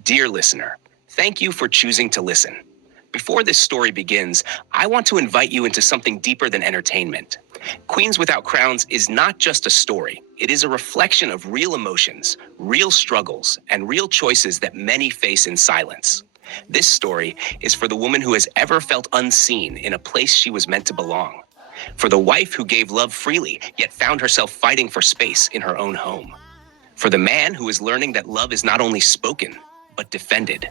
Dear listener, thank you for choosing to listen. Before this story begins, I want to invite you into something deeper than entertainment. Queens Without Crowns is not just a story, it is a reflection of real emotions, real struggles, and real choices that many face in silence. This story is for the woman who has ever felt unseen in a place she was meant to belong. For the wife who gave love freely, yet found herself fighting for space in her own home. For the man who is learning that love is not only spoken, but defended.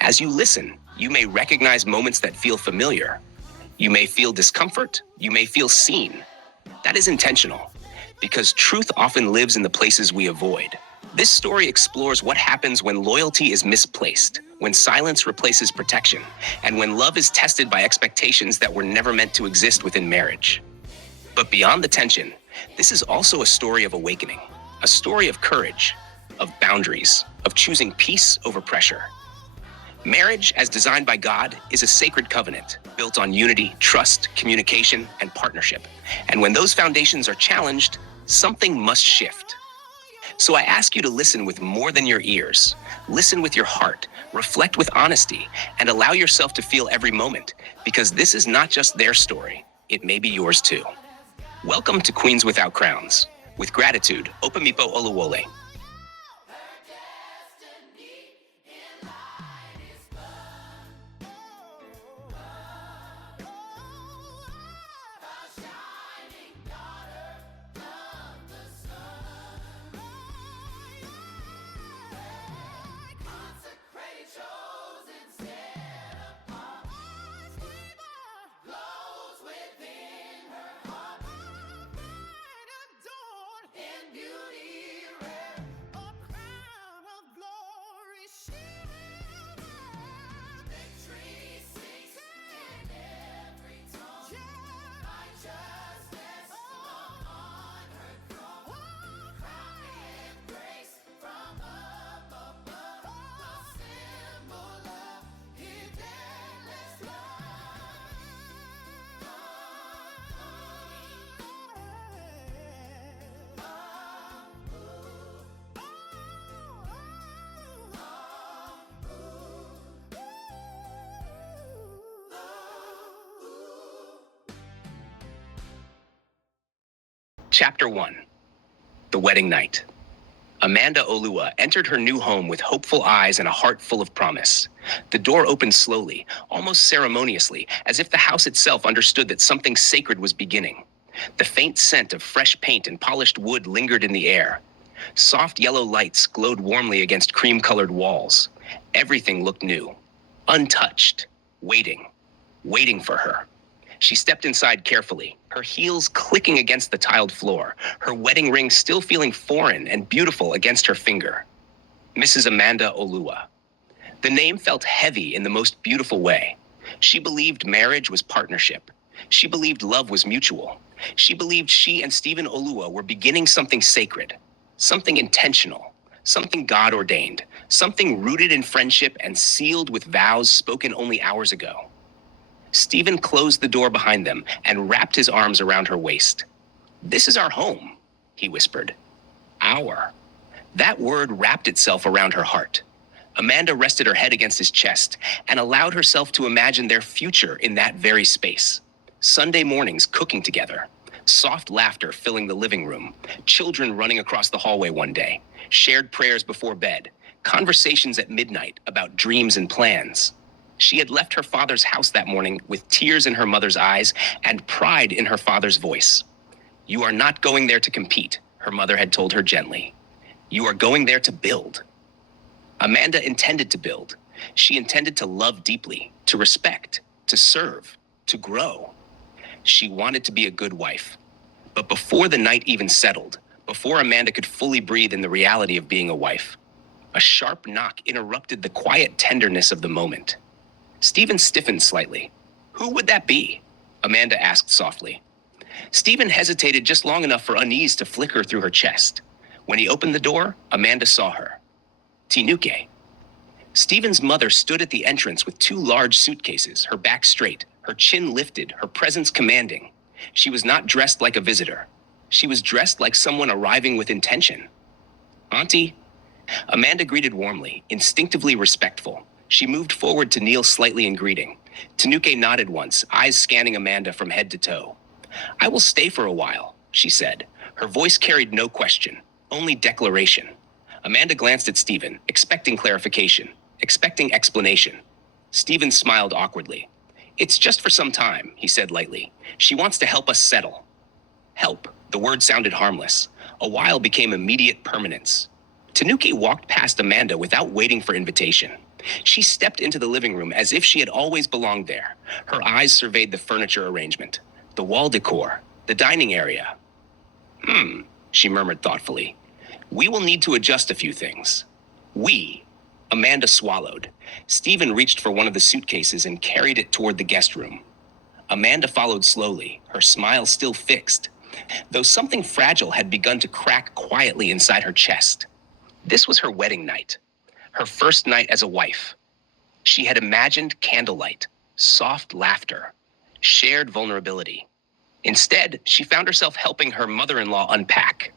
As you listen, you may recognize moments that feel familiar. You may feel discomfort. You may feel seen. That is intentional, because truth often lives in the places we avoid. This story explores what happens when loyalty is misplaced, when silence replaces protection, and when love is tested by expectations that were never meant to exist within marriage. But beyond the tension, this is also a story of awakening, a story of courage, of boundaries, of choosing peace over pressure. Marriage, as designed by God, is a sacred covenant built on unity, trust, communication, and partnership. And when those foundations are challenged, something must shift. So I ask you to listen with more than your ears. Listen with your heart, reflect with honesty, and allow yourself to feel every moment, because this is not just their story, it may be yours too. Welcome to Queens Without Crowns. With gratitude, Opamipo Oluwole. Chapter 1. The Wedding Night. Amanda Olua entered her new home with hopeful eyes and a heart full of promise. The door opened slowly, almost ceremoniously, as if the house itself understood that something sacred was beginning. The faint scent of fresh paint and polished wood lingered in the air. Soft yellow lights glowed warmly against cream-colored walls. Everything looked new, untouched, waiting for her. She stepped inside carefully, her heels clicking against the tiled floor, her wedding ring still feeling foreign and beautiful against her finger. Mrs. Amanda Olua. The name felt heavy in the most beautiful way. She believed marriage was partnership. She believed love was mutual. She believed she and Stephen Olua were beginning something sacred, something intentional, something God ordained, something rooted in friendship and sealed with vows spoken only hours ago. Stephen closed the door behind them and wrapped his arms around her waist. "This is our home," he whispered. "Our." That word wrapped itself around her heart. Amanda rested her head against his chest and allowed herself to imagine their future in that very space. Sunday mornings cooking together, soft laughter filling the living room, children running across the hallway one day, shared prayers before bed, conversations at midnight about dreams and plans. She had left her father's house that morning with tears in her mother's eyes and pride in her father's voice. "You are not going there to compete," her mother had told her gently. "You are going there to build." Amanda intended to build. She intended to love deeply, to respect, to serve, to grow. She wanted to be a good wife. But before the night even settled, before Amanda could fully breathe in the reality of being a wife, a sharp knock interrupted the quiet tenderness of the moment. Stephen stiffened slightly. "Who would that be?" Amanda asked softly. Stephen hesitated just long enough for unease to flicker through her chest. When he opened the door, Amanda saw her. Tinuke. Stephen's mother stood at the entrance with two large suitcases, her back straight, her chin lifted, her presence commanding. She was not dressed like a visitor. She was dressed like someone arriving with intention. "Auntie," Amanda greeted warmly, instinctively respectful. She moved forward to kneel slightly in greeting. Tanuke nodded once, eyes scanning Amanda from head to toe. "I will stay for a while," she said. Her voice carried no question, only declaration. Amanda glanced at Stephen, expecting clarification, expecting explanation. Stephen smiled awkwardly. "It's just for some time," he said lightly. "She wants to help us settle." Help. The word sounded harmless. A while became immediate permanence. Tanuki walked past Amanda without waiting for invitation. She stepped into the living room as if she had always belonged there. Her eyes surveyed the furniture arrangement, the wall decor, the dining area. She murmured thoughtfully. "We will need to adjust a few things." "We?" Amanda swallowed. Stephen reached for one of the suitcases and carried it toward the guest room. Amanda followed slowly, her smile still fixed, though something fragile had begun to crack quietly inside her chest. This was her wedding night, her first night as a wife. She had imagined candlelight, soft laughter, shared vulnerability. Instead, she found herself helping her mother-in-law unpack.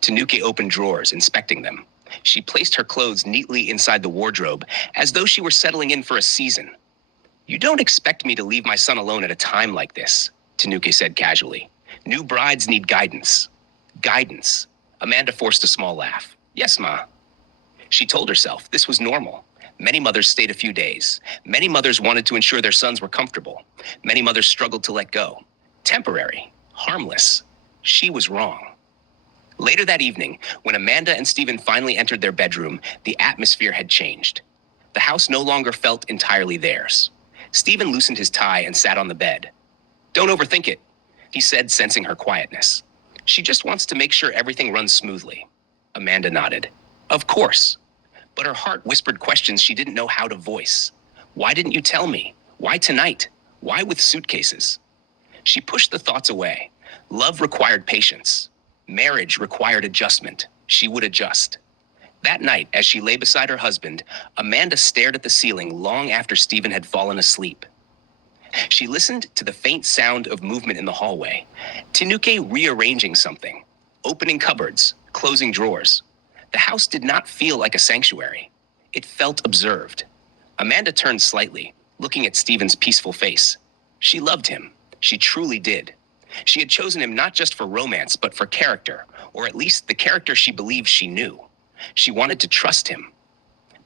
Tanuki opened drawers, inspecting them. She placed her clothes neatly inside the wardrobe, as though she were settling in for a season. "You don't expect me to leave my son alone at a time like this," Tanuki said casually. "New brides need guidance." Guidance. Amanda forced a small laugh. "Yes, Ma." She told herself this was normal. Many mothers stayed a few days. Many mothers wanted to ensure their sons were comfortable. Many mothers struggled to let go. Temporary. Harmless. She was wrong. Later that evening, when Amanda and Stephen finally entered their bedroom, the atmosphere had changed. The house no longer felt entirely theirs. Stephen loosened his tie and sat on the bed. "Don't overthink it," he said, sensing her quietness. "She just wants to make sure everything runs smoothly." Amanda nodded. "Of course." But her heart whispered questions she didn't know how to voice. "Why didn't you tell me? Why tonight? Why with suitcases?" She pushed the thoughts away. Love required patience. Marriage required adjustment. She would adjust. That night, as she lay beside her husband, Amanda stared at the ceiling long after Stephen had fallen asleep. She listened to the faint sound of movement in the hallway. Tanuke rearranging something, opening cupboards, closing drawers. The house did not feel like a sanctuary. It felt observed. Amanda turned slightly, looking at Stephen's peaceful face. She loved him. She truly did. She had chosen him not just for romance, but for character, or at least the character she believed she knew. She wanted to trust him.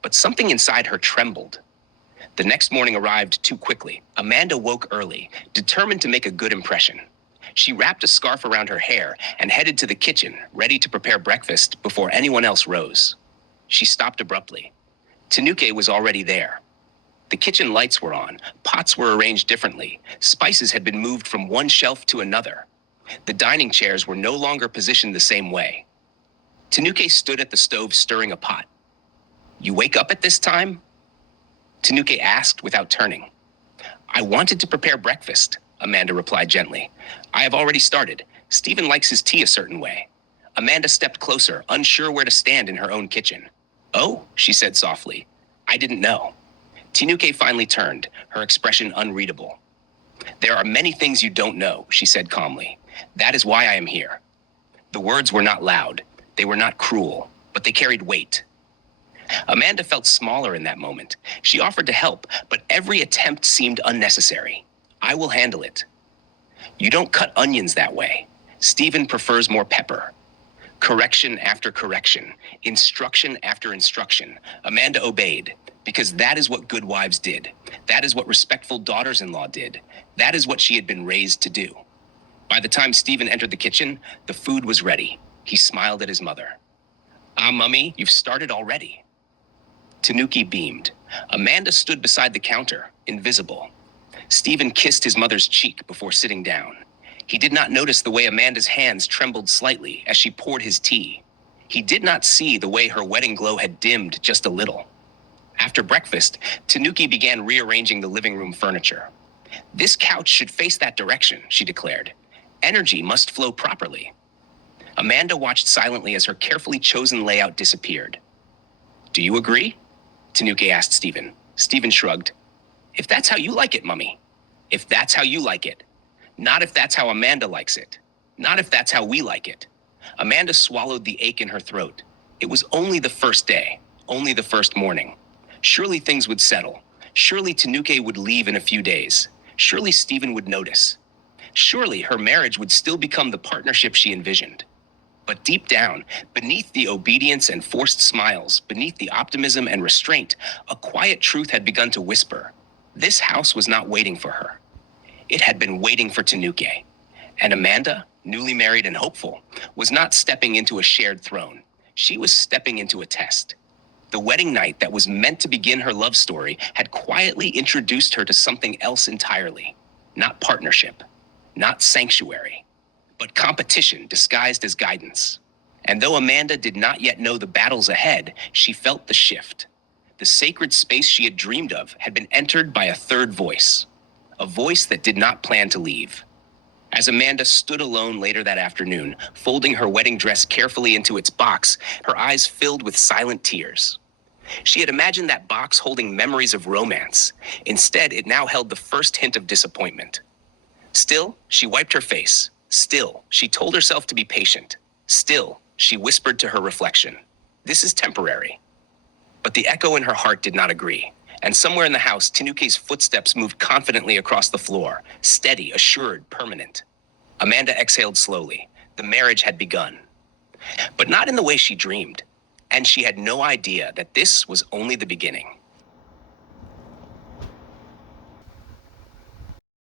But something inside her trembled. The next morning arrived too quickly. Amanda woke early, determined to make a good impression. She wrapped a scarf around her hair and headed to the kitchen, ready to prepare breakfast before anyone else rose. She stopped abruptly. Tanuke was already there. The kitchen lights were on, pots were arranged differently, spices had been moved from one shelf to another. The dining chairs were no longer positioned the same way. Tanuke stood at the stove stirring a pot. "You wake up at this time?" Tanuke asked without turning. "I wanted to prepare breakfast," Amanda replied gently. "I have already started. Stephen likes his tea a certain way." Amanda stepped closer, unsure where to stand in her own kitchen. "Oh," she said softly. "I didn't know." Tanuke finally turned, her expression unreadable. "There are many things you don't know," she said calmly. "That is why I am here." The words were not loud. They were not cruel, but they carried weight. Amanda felt smaller in that moment. She offered to help, but every attempt seemed unnecessary. "I will handle it." "You don't cut onions that way. Stephen prefers more pepper." Correction after correction, instruction after instruction. Amanda obeyed, because that is what good wives did. That is what respectful daughters-in-law did. That is what she had been raised to do. By the time Stephen entered the kitchen, the food was ready. He smiled at his mother. "Ah, Mummy, you've started already." Tanuki beamed. Amanda stood beside the counter, invisible. Stephen kissed his mother's cheek before sitting down. He did not notice the way Amanda's hands trembled slightly as she poured his tea. He did not see the way her wedding glow had dimmed just a little. After breakfast, Tanuki began rearranging the living room furniture. "This couch should face that direction," she declared. "Energy must flow properly." Amanda watched silently as her carefully chosen layout disappeared. "Do you agree?" Tanuki asked Stephen. Stephen shrugged. "If that's how you like it, Mummy. If that's how you like it. Not if that's how Amanda likes it. Not if that's how we like it." Amanda swallowed the ache in her throat. It was only the first day, only the first morning. Surely things would settle. Surely Tanuke would leave in a few days. Surely Stephen would notice. Surely her marriage would still become the partnership she envisioned. But deep down, beneath the obedience and forced smiles, beneath the optimism and restraint, a quiet truth had begun to whisper. This house was not waiting for her. It had been waiting for Tanuke. And Amanda, newly married and hopeful, was not stepping into a shared throne. She was stepping into a test. The wedding night that was meant to begin her love story had quietly introduced her to something else entirely. Not partnership, not sanctuary, but competition disguised as guidance. And though Amanda did not yet know the battles ahead, she felt the shift. The sacred space she had dreamed of had been entered by a third voice, a voice that did not plan to leave. As Amanda stood alone later that afternoon, folding her wedding dress carefully into its box, her eyes filled with silent tears. She had imagined that box holding memories of romance. Instead, it now held the first hint of disappointment. Still, she wiped her face. Still, she told herself to be patient. Still, she whispered to her reflection, "This is temporary." But the echo in her heart did not agree. And somewhere in the house, Tanuke's footsteps moved confidently across the floor, steady, assured, permanent. Amanda exhaled slowly. The marriage had begun. But not in the way she dreamed. And she had no idea that this was only the beginning.